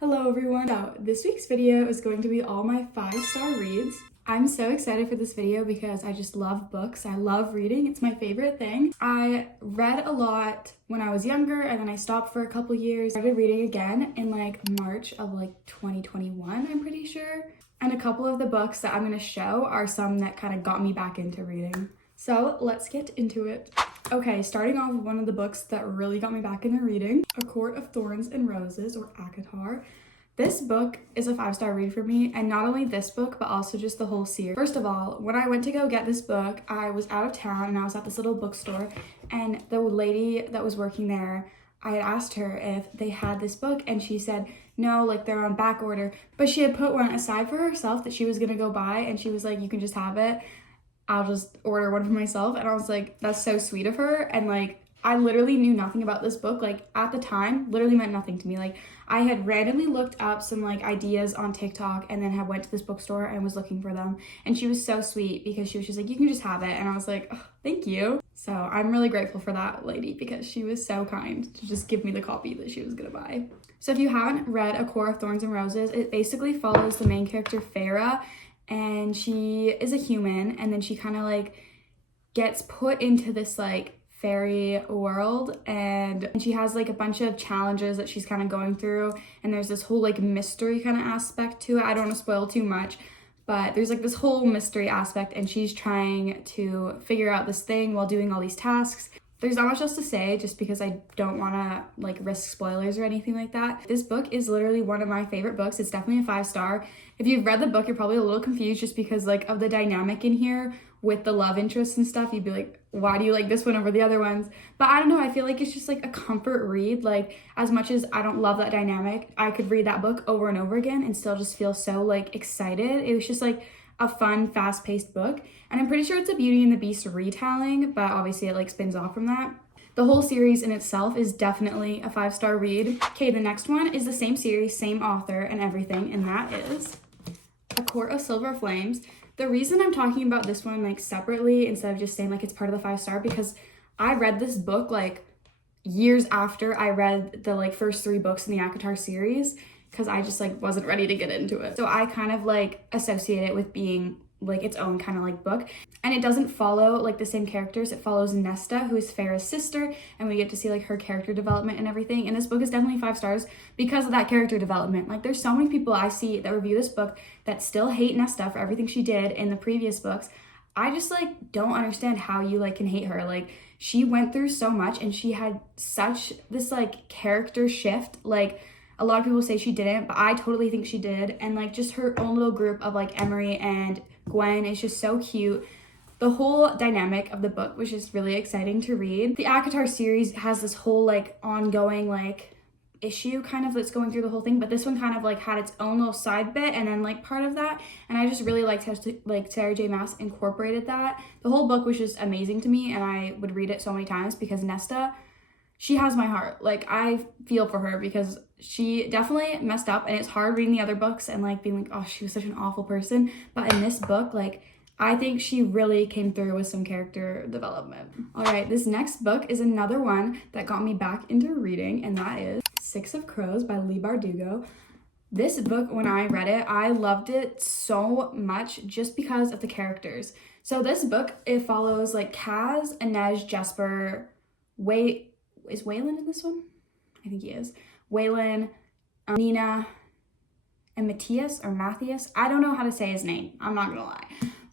Hello everyone. So this week's video is going to be all my 5-star reads. I'm so excited for this video because I just love books. I love reading. It's my favorite thing. I read a lot when I was younger and then I stopped for a couple years. I started reading again in March of 2021, I'm pretty sure. And a couple of the books that I'm going to show are some that kind of got me back into reading. So let's get into it. Okay, starting off with one of the books that really got me back into reading, A Court of Thorns and Roses, or ACOTAR. This book is a 5-star read for me, and not only this book, but also just the whole series. First of all, when I went to go get this book, I was out of town and I was at this little bookstore, and the lady that was working there, I had asked her if they had this book, and she said, no, they're on back order. But she had put one aside for herself that she was gonna go buy, and she was like, you can just have it. I'll just order one for myself. And I was like, that's so sweet of her. And I literally knew nothing about this book. At the time, literally meant nothing to me. I had randomly looked up some ideas on TikTok and then went to this bookstore and was looking for them. And she was so sweet because she was just like, you can just have it. And I was like, oh, thank you. So I'm really grateful for that lady because she was so kind to just give me the copy that she was gonna buy. So if you haven't read A Court of Thorns and Roses, it basically follows the main character, Farah, and she is a human, and then she kind of gets put into this fairy world, and she has a bunch of challenges that she's kind of going through, and there's this whole mystery kind of aspect to it. I don't want to spoil too much, but there's this whole mystery aspect, and she's trying to figure out this thing while doing all these tasks. There's not much else to say just because I don't want to risk spoilers or anything like that. This book is literally one of my favorite books. It's definitely a 5-star. If you've read the book, you're probably a little confused just because of the dynamic in here with the love interests and stuff. You'd be like, why do you like this one over the other ones? But I don't know, I feel it's just a comfort read. As much as I don't love that dynamic, I could read that book over and over again and still just feel so excited. It was just a fun, fast-paced book. And I'm pretty sure it's a Beauty and the Beast retelling, but obviously it spins off from that. The whole series in itself is definitely a 5-star read. Okay, the next one is the same series, same author and everything, and that is A Court of Silver Flames. The reason I'm talking about this one separately instead of just saying it's part of the 5-star, because I read this book years after I read the first 3 books in the ACOTAR series, because I just wasn't ready to get into it. So I kind of associate it with being its own kind of book. And it doesn't follow the same characters. It follows Nesta, who is Farah's sister, and we get to see her character development and everything. And this book is definitely 5 stars because of that character development. There's so many people I see that review this book that still hate Nesta for everything she did in the previous books. I just don't understand how you can hate her. She went through so much and she had such this character shift. A lot of people say she didn't, but I totally think she did. And just her own little group of Emery and Gwen is just so cute. The whole dynamic of the book was just really exciting to read. The ACOTAR series has this whole ongoing issue kind of that's going through the whole thing, but this one kind of had its own little side bit and then part of that. And I just really liked how Sarah J. Maas incorporated that. The whole book was just amazing to me, and I would read it so many times because Nesta, she has my heart. I feel for her because she definitely messed up, and it's hard reading the other books and being oh, she was such an awful person. But in this book, I think she really came through with some character development. All right, this next book is another one that got me back into reading, and that is Six of Crows by Leigh Bardugo. This book, when I read it, I loved it so much just because of the characters. So this book, it follows Kaz, Inej, Jesper, is Waylon in this one? I think he is. Waylon, Nina, and Matthias. I don't know how to say his name. I'm not gonna lie.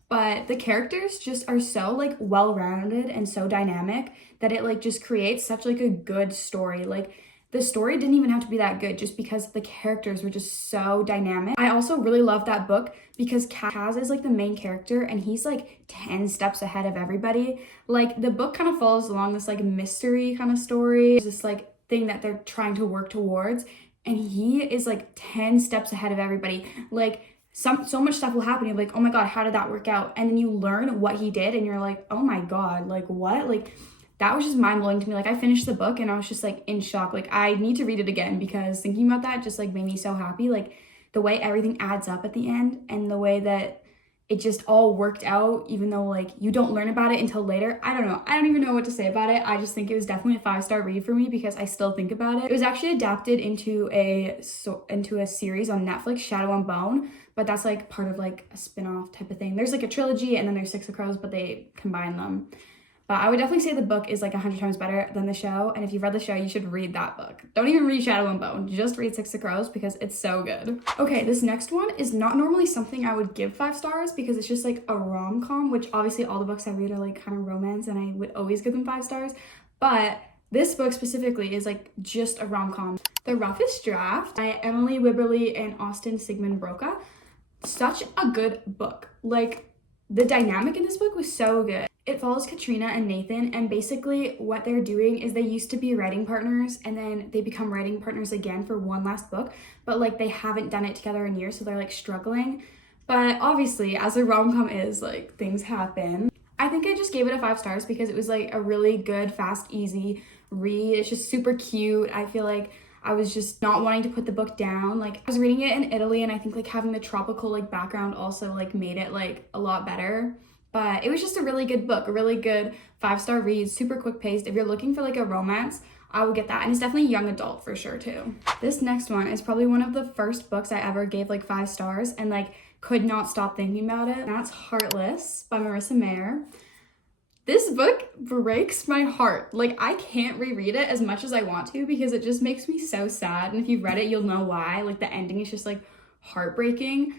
But the characters just are so well-rounded and so dynamic that it just creates such a good story. The story didn't even have to be that good just because the characters were just so dynamic. I also really love that book because Kaz is the main character, and he's 10 steps ahead of everybody. The book kind of follows along this mystery kind of story. This thing that they're trying to work towards, and he is 10 steps ahead of everybody. So much stuff will happen. You're oh my god, how did that work out? And then you learn what he did, and you're oh my god, what? That was just mind-blowing to me. I finished the book and I was just in shock. I need to read it again because thinking about that just made me so happy. The way everything adds up at the end, and the way that it just all worked out, even though like you don't learn about it until later. I don't know. I don't even know what to say about it. I just think it was definitely a 5-star read for me because I still think about it. It was actually adapted into a series on Netflix, Shadow and Bone, but that's like part of like a spin-off type of thing. There's like a trilogy and then there's Six of Crows, but they combine them. But I would definitely say the book is like 100 times better than the show. And if you've read the show, you should read that book. Don't even read Shadow and Bone. Just read Six of Crows because it's so good. Okay, this next one is not normally something I would give 5 stars because it's just like a rom-com, which obviously all the books I read are like kind of romance and I would always give them 5 stars. But this book specifically is like just a rom-com. The Roughest Draft by Emily Wibberley and Siegemund-Broka. Such a good book. Like, the dynamic in this book was so good. It follows Katrina and Nathan, and basically what they're doing is they used to be writing partners and then they become writing partners again for one last book, but like they haven't done it together in years, so they're like struggling. But obviously, as a rom-com is, like, things happen. I think I just gave it a 5 stars because it was like a really good, fast, easy read. It's just super cute. I feel like I was just not wanting to put the book down. Like, I was reading it in Italy and I think like having the tropical like background also like made it like a lot better. But it was just a really good book, a really good 5-star read, super quick paced. If you're looking for like a romance, I would get that. And it's definitely young adult for sure too. This next one is probably one of the first books I ever gave like 5 stars and like could not stop thinking about it. And that's Heartless by Marissa Meyer. This book breaks my heart. Like, I can't reread it as much as I want to because it just makes me so sad. And if you've read it, you'll know why. Like, the ending is just like heartbreaking,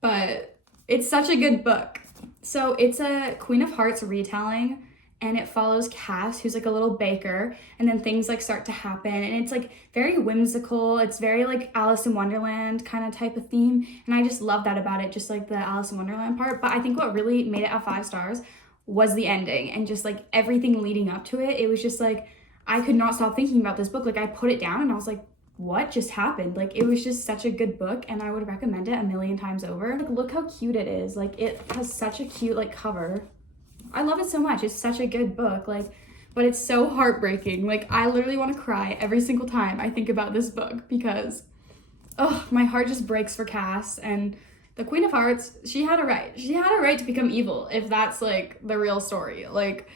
but it's such a good book. So it's a Queen of Hearts retelling and it follows Cass, who's like a little baker, and then things like start to happen and it's like very whimsical. It's very like Alice in Wonderland kind of type of theme, and I just love that about it, just like the Alice in Wonderland part. But I think what really made it a 5 stars was the ending and just like everything leading up to it. It was just like I could not stop thinking about this book. Like, I put it down and I was like, what just happened? Like, it was just such a good book and I would recommend it a million times over. Like, look how cute it is. Like, it has such a cute like cover. I love it so much. It's such a good book, like, but it's so heartbreaking. Like, I literally want to cry every single time I think about this book because, oh, my heart just breaks for Cass. And the Queen of Hearts, she had a right. She had a right to become evil if that's like the real story. Like,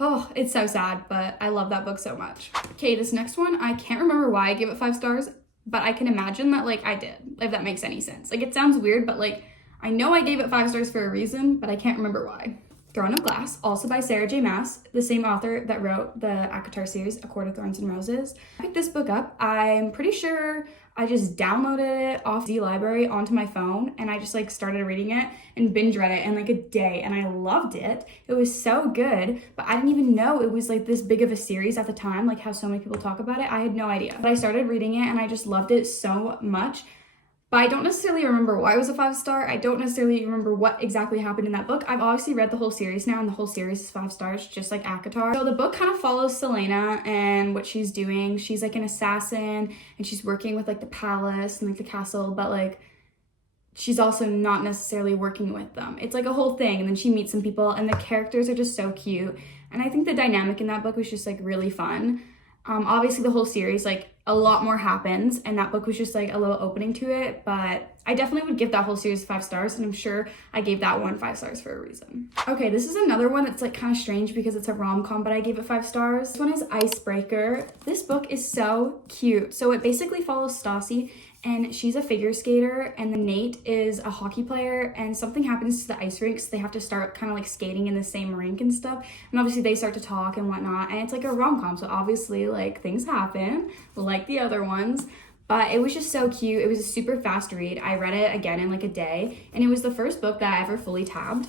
oh, it's so sad, but I love that book so much. Okay, this next one, I can't remember why I gave it 5 stars, but I can imagine that like I did, if that makes any sense. Like, it sounds weird, but like I know I gave it 5 stars for a reason, but I can't remember why. Throne of Glass, also by Sarah J. Maas, the same author that wrote the ACOTAR series, A Court of Thorns and Roses. I picked this book up. I'm pretty sure I just downloaded it off the library onto my phone and I just like started reading it and binge read it in like a day and I loved it. It was so good, but I didn't even know it was like this big of a series at the time, like how so many people talk about it. I had no idea. But I started reading it and I just loved it so much. But I don't necessarily remember why it was a 5-star. I don't necessarily remember what exactly happened in that book. I've obviously read the whole series now, and the whole series is 5 stars, just like ACOTAR. So the book kind of follows Selena and what she's doing. She's like an assassin, and she's working with like the palace and like the castle, but like she's also not necessarily working with them. It's like a whole thing, and then she meets some people, and the characters are just so cute. And I think the dynamic in that book was just like really fun. Obviously the whole series, like a lot more happens, and that book was just like a little opening to it, but I definitely would give that whole series 5 stars, and I'm sure I gave that one 5 stars for a reason. Okay, this is another one that's like kind of strange because it's a rom-com, but I gave it 5 stars. This one is Icebreaker. This book is so cute. So it basically follows Stassi, and she's a figure skater, and then Nate is a hockey player, and something happens to the ice rink, so they have to start kind of like skating in the same rink and stuff, and obviously they start to talk and whatnot, and it's like a rom-com, so obviously like things happen like the other ones, but it was just so cute. It was a super fast read. I read it again in like a day, and it was the first book that I ever fully tabbed.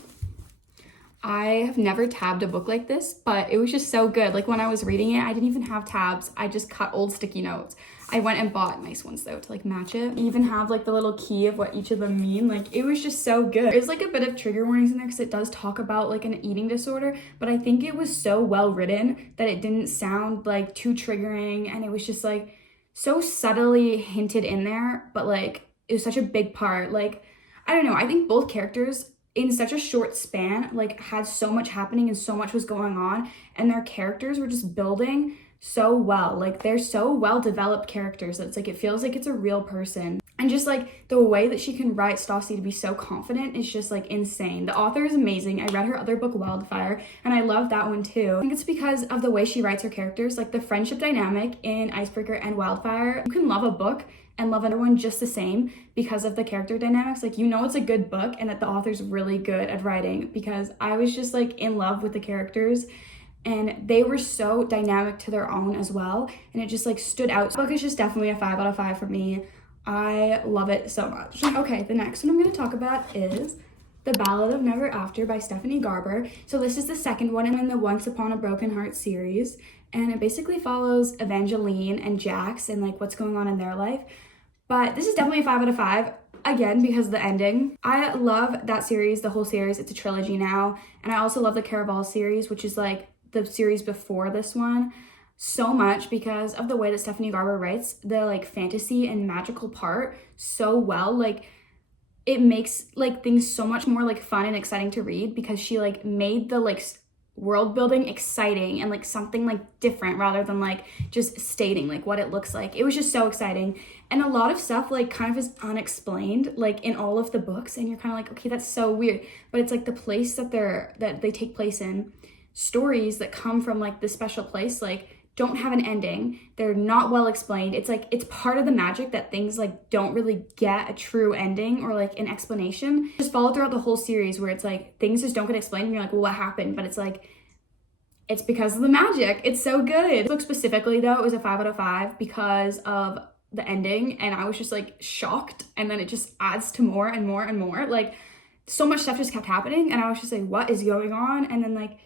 I have never tabbed a book like this, but it was just so good. Like, when I was reading it, I didn't even have tabs. I just cut old sticky notes. I went and bought nice ones though to like match it. You even have like the little key of what each of them mean. Like, it was just so good. There's like a bit of trigger warnings in there because it does talk about like an eating disorder, but I think it was so well written that it didn't sound like too triggering, and it was just like so subtly hinted in there, but like it was such a big part. Like, I don't know, I think both characters in such a short span like had so much happening and so much was going on, and their characters were just building so well. Like, they're so well developed characters. It's like it feels like it's a real person. And just like the way that she can write Stassi to be so confident is just like insane. The author is amazing. I read her other book, Wildfire, and I love that one too. I think it's because of the way she writes her characters, like the friendship dynamic in Icebreaker and Wildfire. You can love a book and love another one just the same because of the character dynamics. Like, you know it's a good book and that the author's really good at writing, because I was just like in love with the characters and they were so dynamic to their own as well, and it just like stood out. The book is just definitely a 5 out of 5 for me. I love it so much. Okay, the next one I'm going to talk about is The Ballad of Never After by Stephanie Garber. So this is the second one in the Once Upon a Broken Heart series, and it basically follows Evangeline and Jax and like what's going on in their life. But this is definitely a 5 out of 5, again, because of the ending. I love that series, the whole series. It's a trilogy now. And I also love the Caraval series, which is like the series before this one, so much because of the way that Stephanie Garber writes the like fantasy and magical part so well. Like, it makes like things so much more like fun and exciting to read, because she like made the like world building exciting and like something like different rather than like just stating like what it looks like. It was just so exciting, and a lot of stuff like kind of is unexplained like in all of the books, and you're kind of like, okay, that's so weird, but it's like the place that they take place in, stories that come from like this special place like don't have an ending. They're not well explained. It's like, it's part of the magic that things like don't really get a true ending or like an explanation. Just follow throughout the whole series where it's like things just don't get explained and you're like, well, what happened? But it's like, it's because of the magic. It's so good. This book specifically though, it was a 5 out of 5 because of the ending, and I was just like shocked, and then it just adds to more and more and more. Like, so much stuff just kept happening and I was just like, what is going on? And then like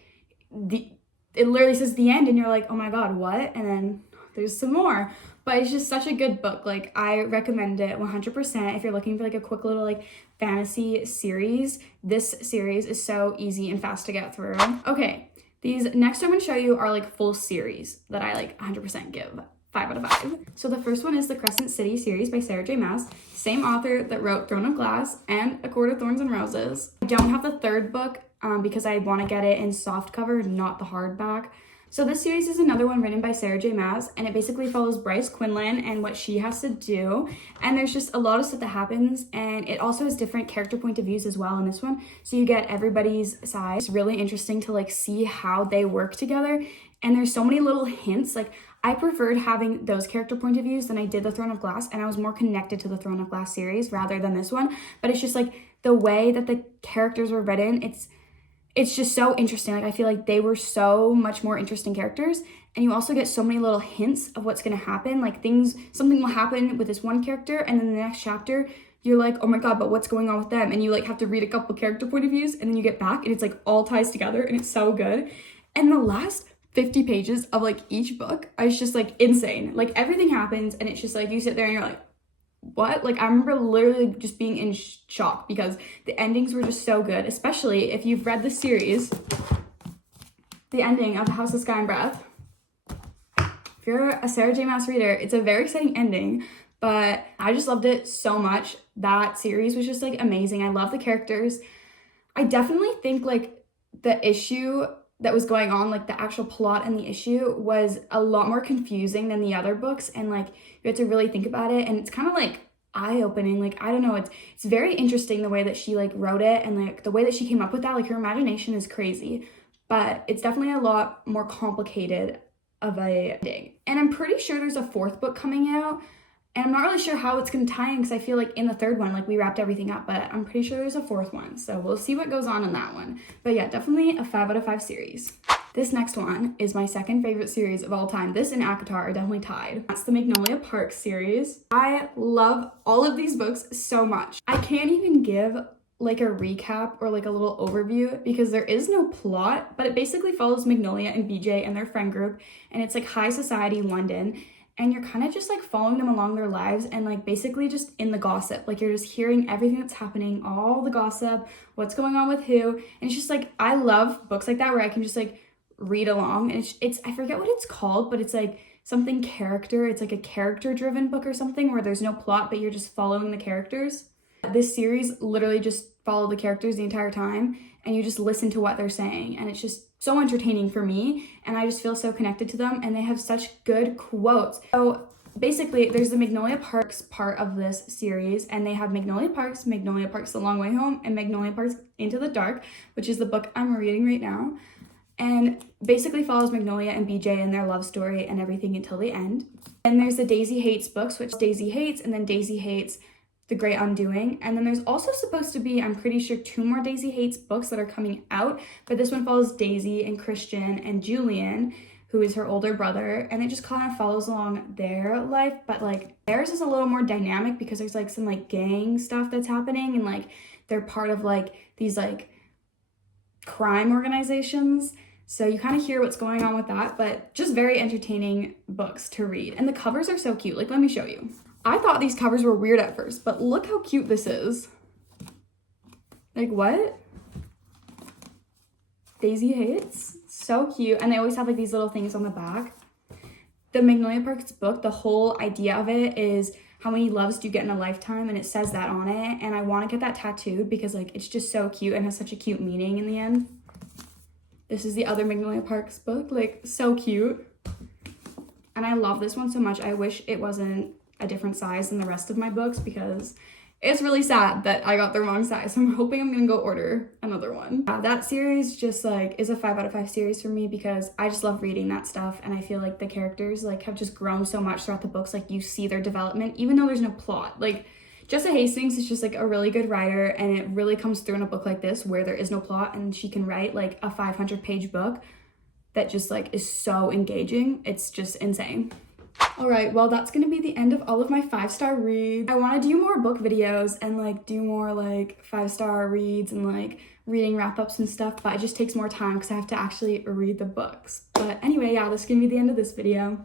it literally says the end and you're like, oh my god, what? And then there's some more. But it's just such a good book. Like, I recommend it 100% if you're looking for like a quick little like fantasy series. This series is so easy and fast to get through. Okay, these next I'm going to show you are like full series that I like 100% give 5 out of 5. So the first one is the Crescent City series by Sarah J. Maas, same author that wrote Throne of Glass and A Court of Thorns and Roses. I don't have the third book because I want to get it in soft cover, not the hardback. So this series is another one written by Sarah J. Maas, and it basically follows Bryce Quinlan and what she has to do. And there's just a lot of stuff that happens, and it also has different character point of views as well in this one. So you get everybody's side. It's really interesting to like see how they work together. And there's so many little hints. Like, I preferred having those character point of views than I did the Throne of Glass, and I was more connected to the Throne of Glass series rather than this one. But it's just like the way that the characters were written, it's just so interesting. Like, I feel like they were so much more interesting characters, and you also get so many little hints of what's going to happen. Like, something will happen with this one character, and then the next chapter you're like, oh my god, but what's going on with them? And you like have to read a couple character point of views, and then you get back and it's like all ties together, and it's so good. And the last 50 pages of like each book is just like insane. Like, everything happens and it's just like you sit there and you're like, what? Like, I remember literally just being in shock because the endings were just so good, especially if you've read the series. The ending of The House of Sky and Breath, if you're a Sarah J. Maas reader, it's a very exciting ending, but I just loved it so much. That series was just like amazing. I love the characters. I definitely think like the issue that was going on, like the actual plot and the issue, was a lot more confusing than the other books, and like you have to really think about it, and it's kind of like eye-opening. Like, I don't know, it's very interesting the way that she like wrote it, and like the way that she came up with that. Like, her imagination is crazy, but it's definitely a lot more complicated of a thing. And I'm pretty sure there's a 4th book coming out, and I'm not really sure how it's going to tie in, because I feel like in the 3rd one, like, we wrapped everything up, but I'm pretty sure there's a 4th one. So we'll see what goes on in that one. But yeah, definitely a 5 out of 5 series. This next one is my second favorite series of all time. This and ACOTAR are definitely tied. That's the Magnolia Parks series. I love all of these books so much. I can't even give like a recap or like a little overview because there is no plot, but it basically follows Magnolia and BJ and their friend group, and it's like high society London. And you're kind of just like following them along their lives and like basically just in the gossip. Like, you're just hearing everything that's happening, all the gossip, what's going on with who. And it's just like, I love books like that where I can just like read along. And it's I forget what it's called, but it's like something character. It's like a character driven book or something where there's no plot, but you're just following the characters. This series literally just follow the characters the entire time, and you just listen to what they're saying, and it's just so entertaining for me, and I just feel so connected to them, and they have such good quotes. So Basically, there's the Magnolia Parks part of this series, and they have Magnolia Parks, Magnolia Parks The Long Way Home, and Magnolia Parks Into the Dark, which is the book I'm reading right now. And basically follows Magnolia and BJ and their love story and everything until the end. And there's the Daisy Hates books, which Daisy Hates, and then Daisy Hates The Great Undoing. And then there's also supposed to be, I'm pretty sure, 2 more Daisy Hates books that are coming out, but this one follows Daisy and Christian and Julian, who is her older brother, and it just kind of follows along their life, but like theirs is a little more dynamic because there's like some like gang stuff that's happening, and like they're part of like these like crime organizations. So you kind of hear what's going on with that, but just very entertaining books to read. And the covers are so cute. Like, let me show you. I thought these covers were weird at first, but look how cute this is. Like, what? Daisy Hates? So cute. And they always have like these little things on the back. The Magnolia Parks book, the whole idea of it is how many loves do you get in a lifetime, and it says that on it. And I want to get that tattooed because like it's just so cute and has such a cute meaning in the end. This is the other Magnolia Parks book, like so cute. And I love this one so much. I wish it wasn't a different size than the rest of my books because it's really sad that I got the wrong size. I'm hoping I'm gonna go order another one. That series just like is a 5 out of 5 series for me because I just love reading that stuff, and I feel like the characters like have just grown so much throughout the books. Like you see their development even though there's no plot. Like Jessa Hastings is just like a really good writer, and it really comes through in a book like this where there is no plot and she can write like a 500-page book that just like is so engaging. It's just insane. All right, well, that's gonna be the end of all of my 5-star reads. I wanna do more book videos and like do more like 5-star reads and like reading wrap-ups and stuff, but it just takes more time because I have to actually read the books. But anyway, yeah, this is gonna be the end of this video.